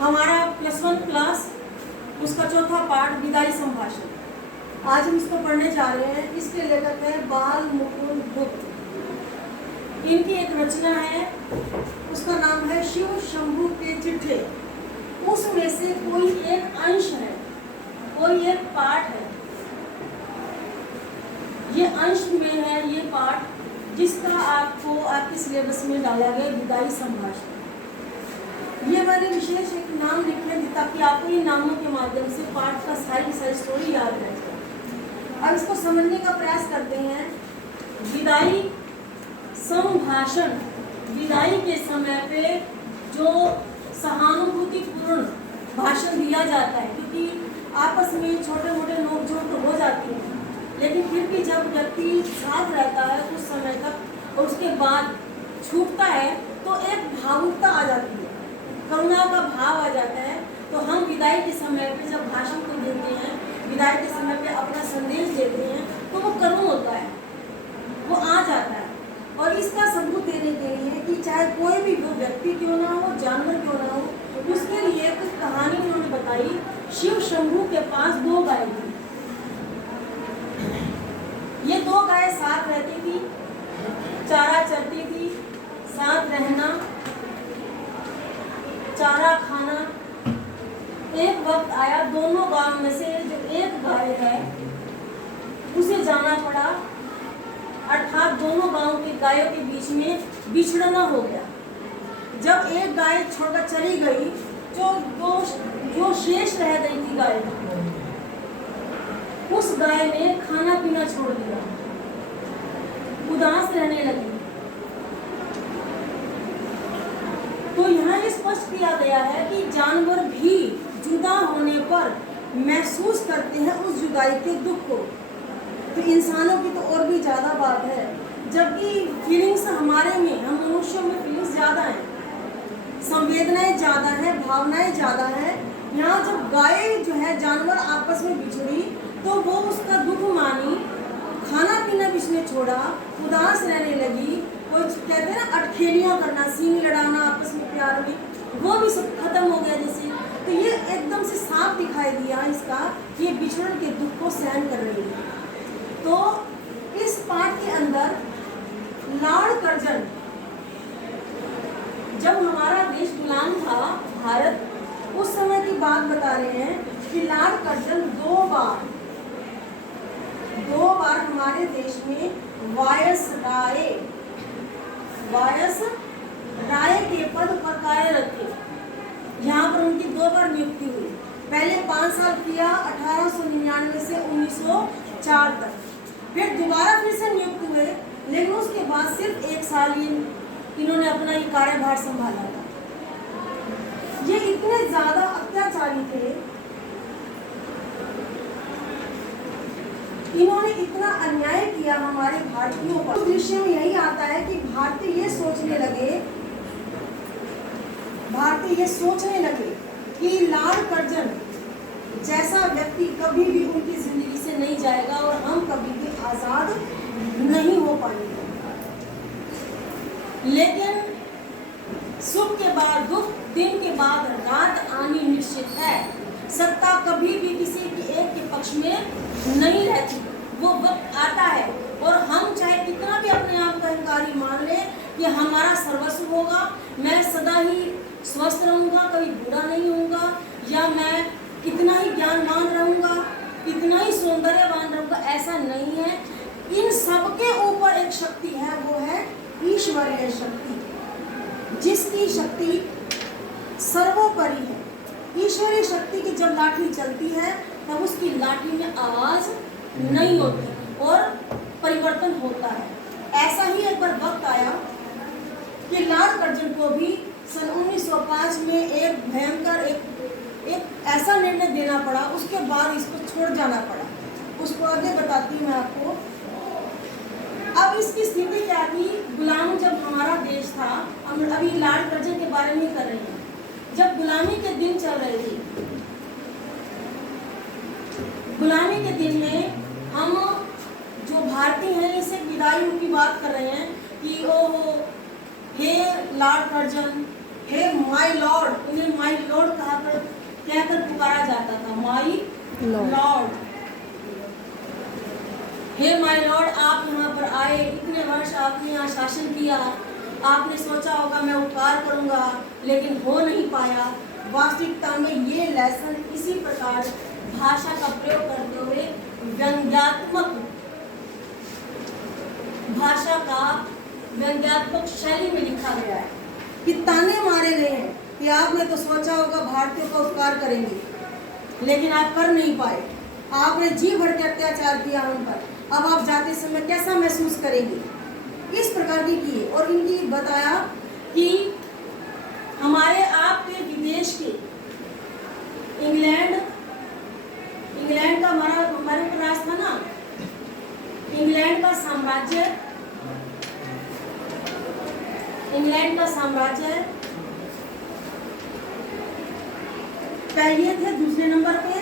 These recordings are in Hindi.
हमारा +1 क्लास उसका चौथा पाठ विदाई संभाषण। आज हम इसको पढ़ने जा रहे हैं। इसके लेखक है बाल मुकुंद गुप्त। इनकी एक रचना है, उसका नाम है शिव शंभू के चिट्ठे। उसमें से कोई एक अंश है, कोई एक पाठ है, ये अंश में है ये पाठ जिसका आपको आपके सिलेबस में डाला गया विदाई संभाषण। ये मैंने विशेष एक नाम लिखे ताकि आपको इन नामों के माध्यम से पाठ का सारी स्टोरी याद रह जाए। अब इसको समझने का प्रयास करते हैं। विदाई संभाषण, विदाई के समय पे जो सहानुभूतिपूर्ण भाषण दिया जाता है, क्योंकि आपस में छोटे मोटे नोकझोंक तो हो जाती है, लेकिन फिर भी जब व्यक्ति साथ रहता है कुछ समय तक और उसके बाद छूटता है तो एक भावुकता आ जाती है, करुणा का भाव आ जाता है। तो हम विदाई के समय पे जब भाषण को देते हैं, विदाई के समय पे अपना संदेश देते हैं, तो वो करुण होता है, वो आ जाता है। और इसका सबूत देने के लिए कि चाहे कोई भी वो व्यक्ति क्यों ना हो, जानवर क्यों ना हो, उसके लिए कुछ कहानी उन्होंने बताई। शिव शंभू के पास 2 गाय थी। ये 2 गाय साथ रहती थी, चारा चरती थी, साथ रहना, चारा खाना। एक वक्त आया, दोनों गायों में से जो एक गाय है उसे जाना पड़ा, अर्थात दोनों गायों के गायों के बीच में बिछड़ना हो गया। जब एक गाय छोड़कर चली गई, जो शेष रह गई थी गाय, उस गाय ने खाना पीना छोड़ दिया, उदास रहने लगी। तो यहाँ ये स्पष्ट किया गया है कि जानवर भी जुदा होने पर महसूस करते हैं उस जुदाई के दुख को। तो इंसानों की तो और भी ज़्यादा बात है, जबकि फीलिंग्स हमारे में, हम मनुष्यों में फीलिंग्स ज़्यादा हैं, संवेदनाएं ज़्यादा हैं, भावनाएं ज़्यादा हैं। यहाँ जब गाय जो है जानवर आपस में बिछड़ी तो वो उसका दुख मानी, खाना पीना भी उसने छोड़ा, उदास रहने लगी। वो कहते हैं ना अटखेलियाँ करना, सींग लड़ाना आपस में प्यार में, वो भी सब खत्म हो गया जैसे। तो ये एकदम से साफ दिखाई दिया इसका, ये बिछड़न के दुख को सहन कर रही है। तो इस पाठ के अंदर लाड़ कर्जन, जब हमारा देश गुलाम था भारत, उस समय की बात बता रहे हैं कि लाड़ कर्जन 2 बार हमारे देश में वायसराय के पद पर कार्यरत थे। यहाँ पर उनकी 2 बार नियुक्ति हुई। पहले 5 साल किया, 1899 से 1904 तक, फिर दोबारा फिर से नियुक्त हुए, लेकिन उसके बाद सिर्फ 1 साल इन्होंने अपना ये कार्यभार संभाला था। ये इतने ज्यादा अत्याचारी थे, इन्होंने इतना अन्याय किया हमारे भारतीयों पर। उस दृश्य में यही आता है कि भारतीय ये सोचने लगे कि लाड़ कर्जन जैसा व्यक्ति कभी भी उनकी जिंदगी से नहीं जाएगा और हम कभी भी आजाद नहीं हो पाएंगे। लेकिन सुख के बाद दुख, दिन के बाद रात आनी निश्चित है। सत्ता कभी भी किसी भी एक के पक्ष में नहीं रहती, वो वक्त आता है। और हम चाहे कितना भी अपने आप को अहंकारी मान ले कि हमारा सर्वस्व होगा, मैं सदा ही स्वस्थ रहूंगा, कभी बुरा नहीं होऊंगा, या मैं कितना ही ज्ञानवान रहूंगा, कितना ही सौंदर्यवान रहूंगा, ऐसा नहीं है। इन सबके ऊपर एक शक्ति है, वो है ईश्वरीय शक्ति, जिसकी शक्ति सर्वोपरि है। ईश्वरीय शक्ति की जब लाठी चलती है तब उसकी लाठी में आवाज नहीं होती और परिवर्तन होता है। ऐसा ही एक बार वक्त आया कि लाड़ कर्जन को भी सन 1905 में एक भयंकर एक ऐसा निर्णय देना पड़ा, उसके बाद इसको छोड़ जाना पड़ा। उसको आगे बताती हूँ मैं आपको। अब इसकी स्थिति क्या थी, गुलाम जब हमारा देश था, हम अभी लाड़ कर्जन के बारे में कर रहे हैं, जब गुलामी के दिन चल रहे थे, गुलामी के दिन में हम जो भारतीय हैं इसे विदाई की बात कर रहे हैं कि ओ हे लाड़ कर्जन, हे माय लॉर्ड, उन्हें माय लॉर्ड कहकर पुकारा जाता था, माय लॉर्ड। हे माय लॉर्ड, आप यहाँ पर आए, इतने वर्ष आपने यहाँ शासन किया, आपने सोचा होगा मैं उपकार करूँगा, लेकिन हो नहीं पाया। वास्तविकता में ये लेसन इसी प्रकार भाषा का प्रयोग करते हुए व्यंग्यात्मक भाषा का व्यंग्यात्मक शैली में लिखा गया है कि ताने मारे गए हैं कि आपने तो सोचा होगा भारतीयों का उपकार करेंगे, लेकिन आप कर नहीं पाए। आपने जी भर के अत्याचार किया उन पर, अब आप जाते समय कैसा महसूस करेंगे, इस प्रकार की किए। और इनकी बताया कि हमारे आपके विदेश के इंग्लैंड का हमारे प्रयास था ना, इंग्लैंड का साम्राज्य पहले थे, दूसरे नंबर पे,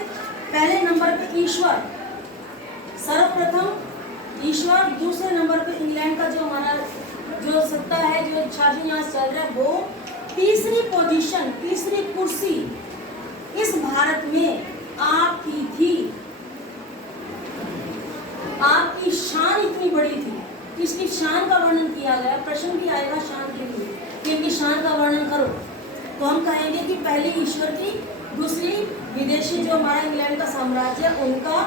पहले नंबर पे ईश्वर, सर्वप्रथम ईश्वर, दूसरे नंबर पे इंग्लैंड का जो हमारा जो सत्ता है, जो शासन यहाँ चल रहा है, वो तीसरी पोजीशन, तीसरी कुर्सी इस भारत में आपकी थी। आपकी शान इतनी बड़ी थी, इसकी शान का वर्णन किया गया। प्रश्न भी आएगा शान के लिए कि इनकी शान का वर्णन करो, तो हम कहेंगे कि पहले ईश्वर की, दूसरी विदेशी जो हमारा इंग्लैंड का साम्राज्य, उनका,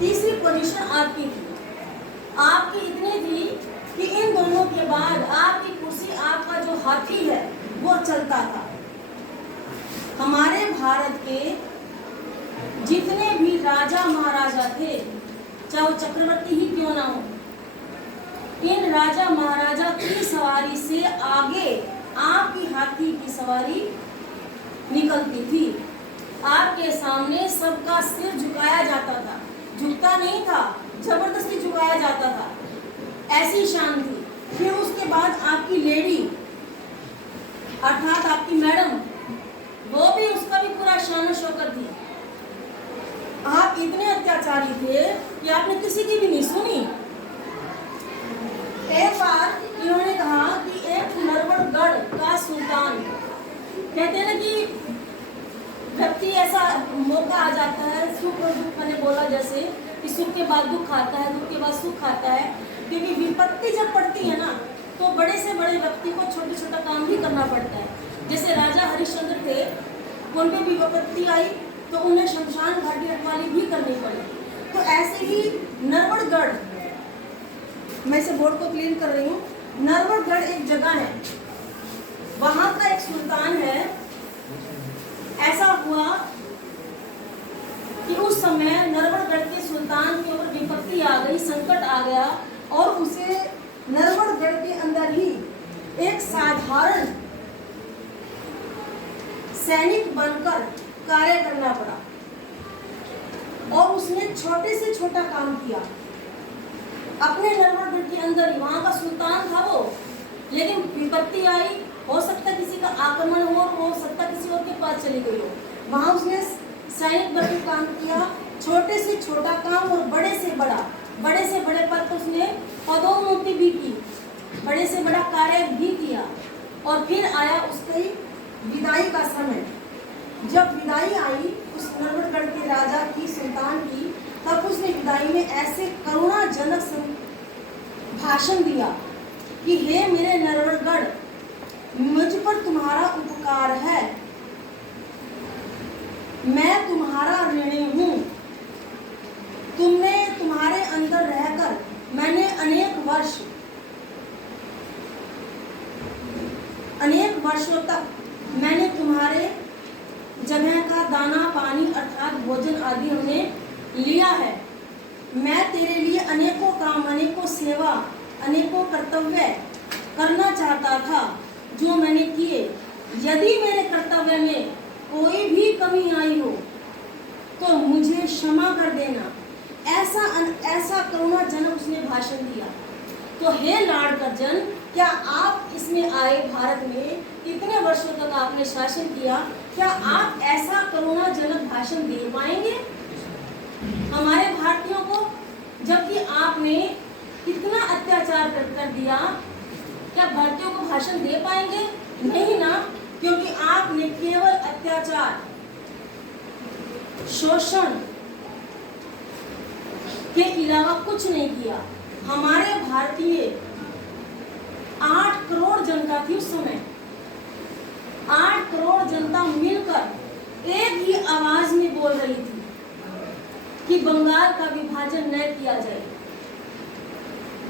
तीसरी पोजीशन आपकी थी। आपकी इतनी थी कि इन दोनों के बाद आपकी कुर्सी, आपका जो हाथी है वो चलता था। हमारे भारत के जितने भी राजा महाराजा थे, चाहे वो चक्रवर्ती ही क्यों ना हो, इन राजा महाराजा की सवारी से आगे आपकी हाथी की सवारी निकलती थी। आपके सामने सबका सिर झुकाया जाता था, झुकता नहीं था, जबरदस्ती झुकाया जाता था, ऐसी शान थी। फिर उसके बाद आपकी लेडी अर्थात आपकी मैडम, वो भी, उसका भी पूरा शान शौकत थी। आप इतने अत्याचारी थे कि आपने किसी की भी नहीं सुनी। एक बार इन्होंने कहा कि एक नरवरगढ़ का सुल्तान, कहते हैं ना कि व्यक्ति ऐसा मौका आ जाता है, सुख और दुख, मैंने बोला जैसे कि सुख के बाद दुख आता है, दुख के बाद सुख आता है, क्योंकि विपत्ति जब पड़ती है ना, तो बड़े से बड़े व्यक्ति को छोटे छोटा काम भी करना पड़ता है। जैसे राजा हरिश्चंद्र थे, उन पे भी विपत्ति आई तो उन्हें शमशान घाटी रखवाली भी करनी पड़ी। तो ऐसे ही नरवरगढ़, मैं इसे बोर्ड को क्लीन कर रही हूँ, नरवरगढ़ एक जगह है, वहाँ का एक सुल्तान है। ऐसा हुआ कि उस समय नरवरगढ़ के सुल्तान के ऊपर विपत्ति आ गई, संकट आ गया, और उसे नरवरगढ़ के अंदर ही एक साधारण सैनिक बनकर कार्य करना पड़ा, और उसने छोटे से छोटा काम किया अपने नरवरगढ़ के अंदर ही। वहाँ का सुल्तान था वो, लेकिन विपत्ति आई, हो सकता किसी का आक्रमण हो सकता किसी और के पास चली गई हो। वहाँ उसने सैनिक बनकर काम किया, छोटे से छोटा काम और बड़े से बड़े पद पर उसने पदोन्नति भी की, बड़े से बड़ा कार्य भी किया। और फिर आया उसकी विदाई का समय। जब विदाई आई उस नरवरगढ़ के राजा की, सुल्तान की, तब उसने विदाई में ऐसे करुणाजनक भाषण दिया कि हे मेरे नरवरगढ़, मुझ पर तुम्हारा उपकार है, मैं तुम्हारा ऋणी हूँ। तुम्हारे अंदर रहकर मैंने अनेक वर्षों तक मैंने तुम्हारे जगह का दाना पानी अर्थात भोजन आदि हमने लिया है। मैं तेरे लिए अनेकों काम, अनेकों सेवा, अनेकों कर्तव्य करना चाहता था, जो मैंने किए। यदि मेरे कर्तव्य में कोई भी कमी आई हो तो मुझे क्षमा कर देना। ऐसा करुणाजनक उसने भाषण दिया। तो हे लाड़कर्जन, क्या आप इसमें आए, भारत में इतने वर्षों तक आपने शासन किया, क्या आप ऐसा करुणाजनक भाषण दे पाएंगे हमारे भारतीयों को? जबकि आपने इतना अत्याचार कर दिया, क्या भारतीयों को भाषण दे पाएंगे? नहीं ना। क्योंकि आपने केवल अत्याचार, शोषण के अलावा कुछ नहीं किया। हमारे भारतीय 8 करोड़ जनता थी उस समय। 8 करोड़ जनता मिलकर एक ही आवाज में बोल रही थी कि बंगाल का विभाजन न किया जाए।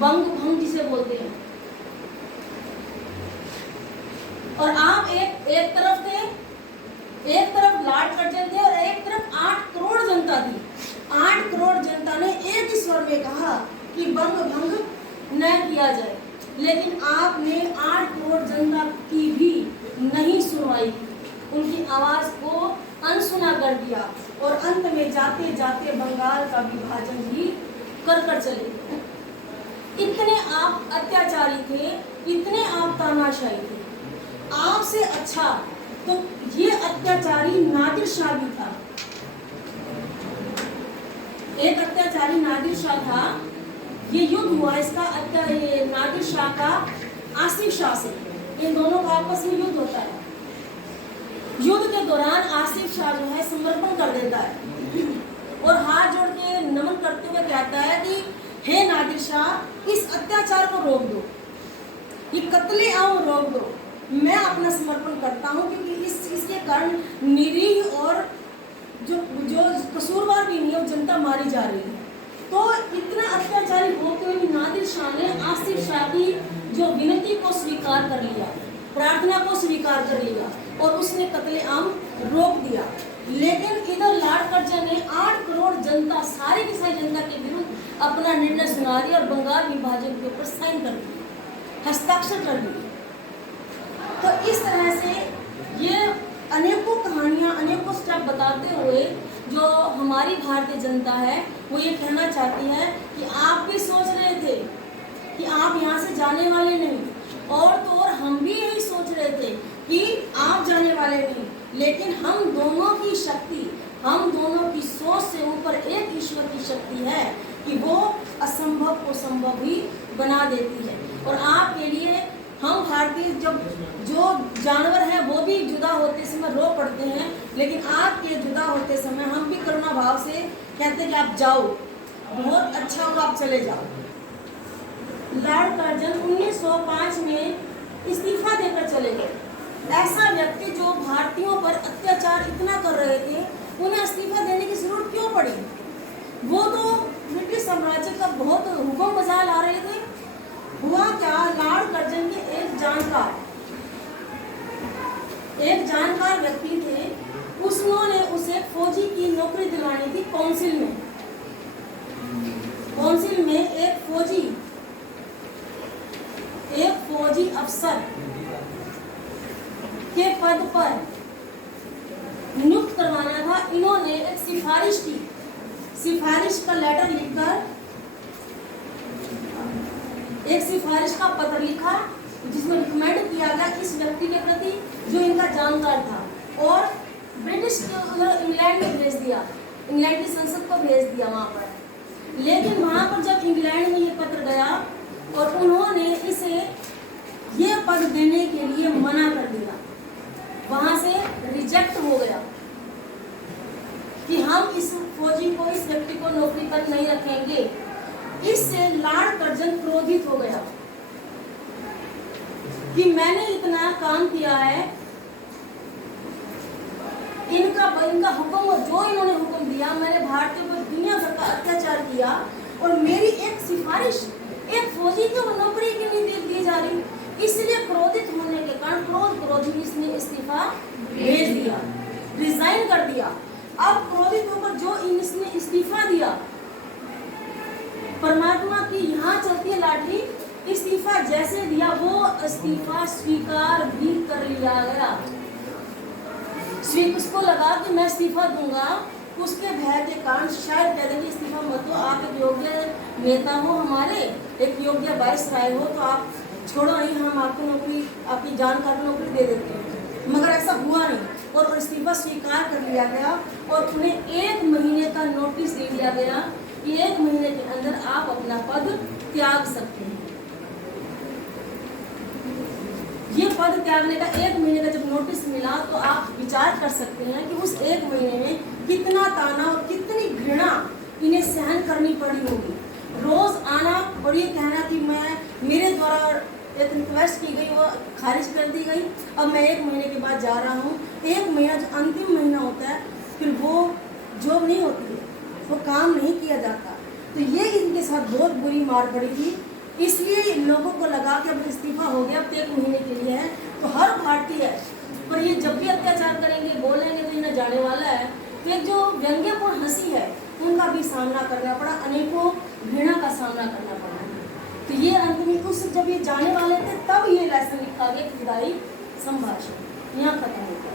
बंग भंग जिसे बोलते हैं। और आप एक तरफ थे, एक तरफ लॉर्ड कर्जन थे और एक तरफ 8 करोड़ जनता थी। 8 करोड़ जनता ने एक ही स्वर में कहा कि बंग भंग न किया जाए, लेकिन आपने 8 करोड़ जनता की भी नहीं सुनवाई, उनकी आवाज को अनसुना कर दिया और अंत में जाते जाते बंगाल का विभाजन भी कर चले। इतने आप अत्याचारी थे, इतने आप तानाशाही थे। आपसे अच्छा तो ये अत्याचारी नादिर शाह भी था। एक अत्याचारी नादिर शाह था। ये युद्ध हुआ इसका नादिर शाह का आसिफ शाह से। इन दोनों का आपस में युद्ध होता है। युद्ध के दौरान आसिफ शाह जो है समर्पण कर देता है और हाथ जोड़ के नमन करते हुए कहता है कि हे नादिर शाह, इस अत्याचार को रोक दो, ये कत्ले आम रोक दो। मैं अपना समर्पण करता हूँ क्योंकि इसके कारण निरीह और जो कसूरवार भी नहीं है जनता मारी जा रही है। तो इतना अत्याचारी होते हुए नादिर शाह ने आसिफ शाह की जो विनती को स्वीकार कर लिया, प्रार्थना को स्वीकार कर लिया और उसने कत्ले आम रोक दिया। लेकिन इधर लॉर्ड कर्जन ने 8 करोड़ जनता, सारी की सारी जनता के विरुद्ध अपना निर्णय सुना दिया और बंगाल विभाजन के ऊपर साइन कर दिया, हस्ताक्षर कर दिए। तो इस तरह से ये अनेकों कहानियाँ, अनेकों स्टेप बताते हुए जो हमारी भारतीय जनता है वो ये कहना चाहती है कि आप भी सोच रहे थे कि आप यहाँ से जाने वाले नहीं, और तो और हम भी यही सोच रहे थे कि आप जाने वाले नहीं, लेकिन हम दोनों की शक्ति, हम दोनों की सोच से ऊपर एक ईश्वर की शक्ति है कि वो असंभव को संभव ही बना देती है। और आपके लिए हम भारतीय जो जानवर हैं वो भी जुदा होते समय रो पड़ते हैं, लेकिन आपके जुदा होते समय हम भी करुणा भाव से कहते हैं कि आप जाओ, बहुत अच्छा होगा, आप चले जाओ। लॉर्ड कर्जन 1905 में इस्तीफा देकर चले गए। ऐसा व्यक्ति जो भारतीयों पर अत्याचार इतना कर रहे थे, उन्हें इस्तीफा देने की जरूरत क्यों पड़ी? वो तो ब्रिटिश साम्राज्य का बहुत हुक्म बजा ला रहे थे। हुआ क्या, लॉर्ड कर्जन के एक जानकार व्यक्ति थे, उन्होंने उसे फौजी की नौकरी दिलानी थी। काउंसिल में एक फौजी अफसर के पद पर नियुक्त करवाना था। इन्होंने एक सिफारिश का लेटर लिखकर एक सिफारिश का पत्र लिखा जिसमें रिकमेंड किया गया इस व्यक्ति के प्रति जो इनका जानकार था, और ब्रिटिश इंग्लैंड में भेज दिया, इंग्लैंड की संसद को भेज दिया वहाँ पर। लेकिन वहाँ पर जब इंग्लैंड में ये पत्र गया और उन्होंने इसे ये पद देने के लिए मना कर दिया, वहाँ से रिजेक्ट हो गया कि हम इस फौजी को, इस व्यक्ति को नौकरी पर नहीं रखेंगे। इससे लॉर्ड कर्जन क्रोधित हो गया कि मैंने इतना काम किया है, इनका हुक्म, जो इन्होंने हुक्म दिया, मैंने भारतीयों पर दुनिया भर का अत्याचार किया और मेरी एक सिफारिश एक फौजी को नौकरी के लिए दी जा रही। इसलिए क्रोधित होने के कारण क्रोध इसने इस्तीफा भेज दिया, रिजाइन कर दिया। अब क्रोधित होकर जो इसने इस्तीफा दिया, परमात्मा की यहाँ चलती है लाठी, इस्तीफा जैसे दिया वो इस्तीफा स्वीकार भी कर लिया गया। उसको लगा कि मैं इस्तीफा दूंगा, उसके भय के कारण शायद कह देंगे इस्तीफा मत दो, आप एक योग्य नेता हो, हमारे एक योग्य वायसराय हो, तो आप छोड़ो नहीं, हम आपको नौकरी, आपकी जानकार को नौकरी दे देते हैं। मगर ऐसा हुआ नहीं और इस्तीफा स्वीकार कर लिया गया और उन्हें 1 महीने का नोटिस दे दिया गया कि 1 महीने के अंदर आप अपना पद त्याग सकते हैं। ये पद त्यागने का 1 महीने का जब नोटिस मिला तो आप विचार कर सकते हैं कि उस 1 महीने में कितना ताना और कितनी घृणा इन्हें सहन करनी पड़ी होगी। रोज आना और ये कहना कि मैं मेरे द्वारा एक रिक्वेस्ट की गई वो खारिज कर दी गई, अब मैं 1 महीने के बाद जा रहा हूँ। 1 महीना जो अंतिम महीना होता है फिर वो जॉब नहीं होती है, वो काम नहीं किया जाता। तो ये इनके साथ बहुत बुरी मार पड़ी थी, इसलिए लोगों को लगा कि अब इस्तीफा हो गया, अब तो 1 महीने के लिए है। तो हर भारतीय पर ये जब भी अत्याचार करेंगे बोलेंगे तो इन्हें जाने वाला है। फिर जो व्यंग्यपूर्ण हंसी है उनका भी सामना करना पड़ा, अनेकों घृणा का सामना करना पड़ा। तो ये अंत में उस जब ये जाने वाले थे तब ये लेसन लिखा गया खुदाई संभाषण यहाँ खत्म हो गया।